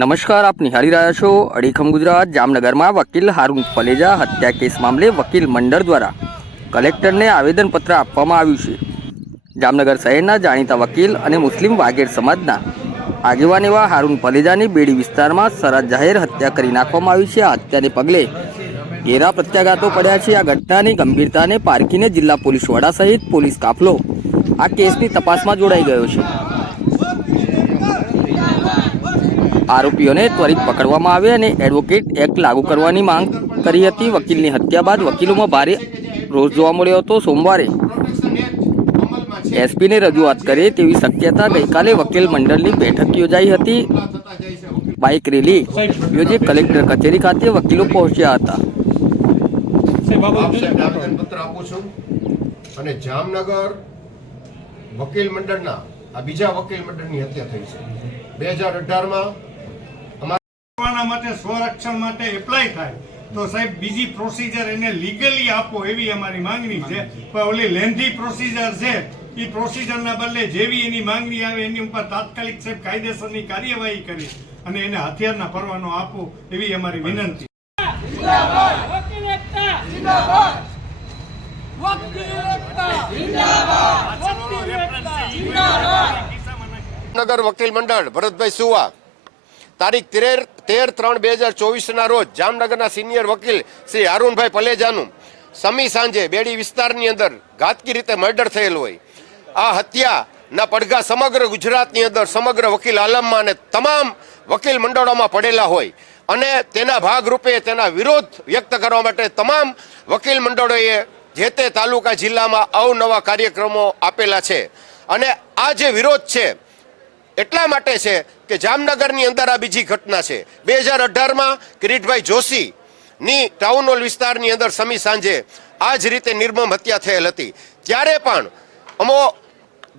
નમસ્કાર, આપ નિહાળી રહ્યા છો અડીખમ ગુજરાત, જામનગરમાં વકીલ હારૂન ફલેજા હત્યા કેસ મામલે વકીલ મંડળ દ્વારા કલેક્ટરને આવેદનપત્ર આપવામાં આવ્યું છે. જામનગર શહેરના જાણીતા વકીલ અને મુસ્લિમ વાઘેર સમાજના આગેવાન એવા હારૂન ફલેજાની બેડી વિસ્તારમાં સરહદ જાહેર હત્યા કરી નાખવામાં આવી છે. આ હત્યાને પગલે ઘેરા પ્રત્યાઘાતો પડ્યા છે. આ ઘટનાની ગંભીરતાને પારખીને જિલ્લા પોલીસ વડા સહિત પોલીસ કાફલો આ કેસની તપાસમાં જોડાઈ ગયો છે. આરોપીઓને ત્વરિત પકડવામાં આવે અને એડવોકેટ એક્ટ લાગુ કરવાની માંગ કરી હતી. વકીલની હત્યા બાદ વકીલોમાં ભારે રોષ જોવા મળ્યો હતો. સોમવારે એસપીને રજૂઆત કરે તેવી શક્યતા ગઈકાલે વકીલ મંડળની બેઠક યોજાઈ હતી. બાઇક રેલી યોજી કલેક્ટર કચેરી ખાતે વકીલો પહોંચ્યા હતા. અને જામનગર વકીલ મંડળના આ બીજા વકીલ મંડળની હત્યા થઈ છે. બે હજાર અઢારમાં કરવાના માટે, સ્વરક્ષણ માટે એપ્લાય થાય, તો સાહેબ બીજી પ્રોસીજર એને લીગલી આપો એવી અમારી માંગણી છે. પણ ઓલી લેન્ધી પ્રોસીજર છે, એ પ્રોસીજરના બદલે જેવી એની માંગણી આવે એની ઉપર તાત્કાલિક સાહેબ કાયદેસરની કાર્યવાહી કરી અને એને હથિયારના પરવાનો આપો એવી અમારી વિનંતી. જામનગર વકીલ મંડળ, ભરતભાઈ સુવા. તારીખ તેર તેર ત્રણ બે હજાર ચોવીસના રોજ જામનગરના સિનિયર વકીલ શ્રી હારૂનભાઈ પલેજાનું સમી સાંજે બેડી વિસ્તારની અંદર ઘાતકી રીતે મર્ડર થયેલ હોય. આ હત્યાના પડઘા સમગ્ર ગુજરાતની અંદર સમગ્ર વકીલ આલમમાં અને તમામ વકીલ મંડળોમાં પડેલા હોય અને તેના ભાગરૂપે તેના વિરોધ વ્યક્ત કરવા માટે તમામ વકીલ મંડળોએ જે તે તાલુકા જિલ્લામાં અવનવા કાર્યક્રમો આપેલા છે. અને આ જે વિરોધ છે એટલા માટે છે કે જામનગરની અંદર આ બીજી ઘટના છે. બે હજાર અઢારમાં કિરીટભાઈ જોશી ની ટાઉન હોલ વિસ્તારની અંદર સમી સાંજે આ જ રીતે નિર્મમ હત્યા થયેલ હતી. ત્યારે પણ અમો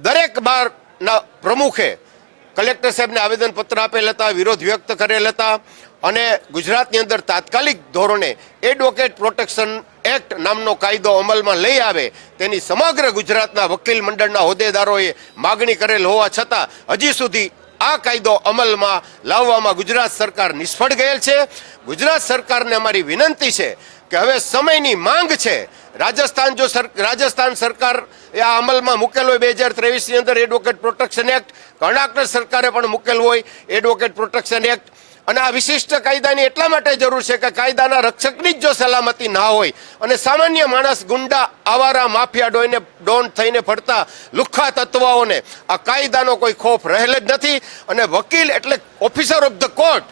દરેક બારના પ્રમુખે કલેક્ટર સાહેબને આવેદનપત્ર આપેલ હતા, વિરોધ વ્યક્ત કરેલ હતા અને ગુજરાતની અંદર તાત્કાલિક ધોરણે એડવોકેટ પ્રોટેક્શન એક્ટ નામનો કાયદો અમલમાં લઈ આવે, તેની સમગ્ર ગુજરાતના વકીલ મંડળના હોદ્દેદારોએ માગણી કરેલ હોવા છતાં હજી સુધી આ કાયદો અમલમાં લાવવામાં ગુજરાત સરકાર નિષ્ફળ ગયેલ છે. ગુજરાત સરકારને અમારી વિનંતી છે કે હવે સમયની માંગ છે. રાજસ્થાન જો રાજસ્થાન સરકાર આ અમલમાં મૂકેલો હોય, બે હજાર ત્રેવીસની અંદર એડવોકેટ પ્રોટેક્શન એક્ટ કર્ણાટક સરકારે પણ મૂકેલ હોય એડવોકેટ પ્રોટેક્શન એક્ટ અને આ વિશિષ્ટ કાયદાની એટલા માટે જરૂર છે કે કાયદાના રક્ષકની જ જો સલામતી ના હોય અને સામાન્ય માણસ ગુંડા, આવારા, માફિયા ડોઈને ડોન થઈને ફરતા લુખ્ખા તત્વાઓને આ કાયદાનો કોઈ ખોફ રહેલ જ નથી અને વકીલ એટલે ઓફિસર ઓફ ધ કોર્ટ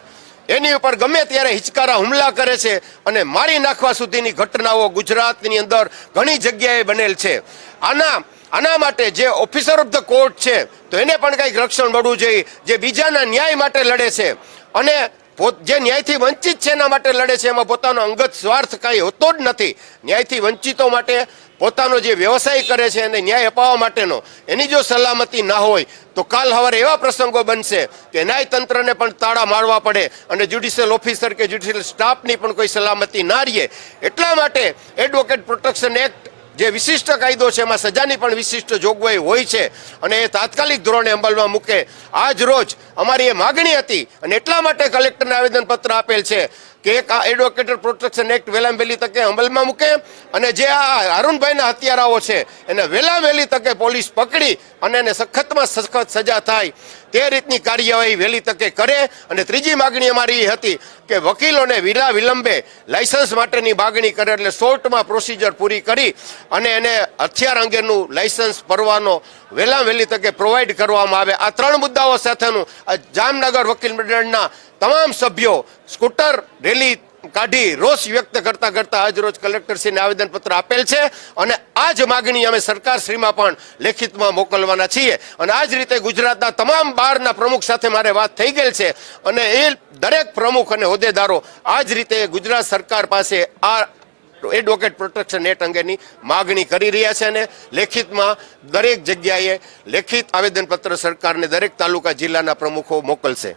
એની ઉપર ગમે ત્યારે હિચકારા હુમલા કરે છે અને મારી નાખવા સુધીની ઘટનાઓ ગુજરાતની અંદર ઘણી જગ્યાએ બનેલ છે. આના આના માટે જે ઓફિસર ઓફ ધ કોર્ટ છે, તો એને પણ કંઈક રક્ષણ મળવું જોઈએ, જે બીજાના ન્યાય માટે લડે છે. અને જે ન્યાયથી વંચિત છે એના માટે લડે છે, એમાં પોતાનો અંગત સ્વાર્થ કાંઈ હોતો જ નથી. ન્યાયથી વંચિતો માટે પોતાનો જે વ્યવસાય કરે છે, એને ન્યાય અપાવવા માટેનો, એની જો સલામતી ના હોય, તો કાલ હવારે એવા પ્રસંગો બનશે કે ન્યાયતંત્રને પણ તાળા મારવા પડે અને જ્યુડિશિયલ ઓફિસર કે જ્યુડિશિયલ સ્ટાફની પણ કોઈ સલામતી ના રહીએ એટલા માટે એડવોકેટ પ્રોટેક્શન એક્ટ જે વિશિષ્ટ કાયદો છે, એમાં સજાની પણ વિશિષ્ટ જોગવાઈ હોય છે અને એ તાત્કાલિક ધોરણે અમલમાં મૂકે. આજ રોજ અમારી એ માગણી હતી અને એટલા માટે કલેક્ટરને આવેદનપત્ર આપેલ છે. કે એક આ એડવોકેટ પ્રોટેક્શન એક્ટ વહેલામ વહેલી તકે અમલમાં મૂકે અને જે આ અરુણભાઈના હત્યારાઓ છે, એને વહેલામ વહેલી તકે પોલીસ પકડી અને એને સખતમાં સખત સજા થાય. તે રીતની કાર્યવાહી વહેલી તકે કરે અને ત્રીજી માગણી અમારી એ હતી કે વકીલોને વિલા વિલંબે લાયસન્સ માટેની માગણી કરે એટલે શોર્ટમાં પ્રોસિજર પૂરી કરી અને એને હથિયાર અંગેનું લાયસન્સ પરવાનો વહેલા વહેલી તકે પ્રોવાઈડ કરવામાં આવે. આ ત્રણ મુદ્દાઓ સાથેનું જામનગર વકીલ મંડળના તમામ સભ્યો સ્કૂટર, રેલી કાઢી રોષ વ્યક્ત કરતા કરતા આજ રોજ કલેક્ટરશ્રીને આવેદનપત્ર આપેલ છે અને આ જ માગણી અમે સરકારશ્રીમાં પણ લેખિતમાં મોકલવાના છીએ. અને આ જ રીતે ગુજરાતના તમામ બારના પ્રમુખ સાથે મારે વાત થઈ ગયેલ છે અને એ દરેક પ્રમુખ અને હોદ્દેદારો આ જ રીતે ગુજરાત સરકાર પાસે આ એડવોકેટ પ્રોટેક્શન એક્ટ અંગેની માગણી કરી રહ્યા છે અને લેખિતમાં દરેક જગ્યાએ લેખિત આવેદનપત્ર સરકારને દરેક તાલુકા જિલ્લાના પ્રમુખો મોકલશે.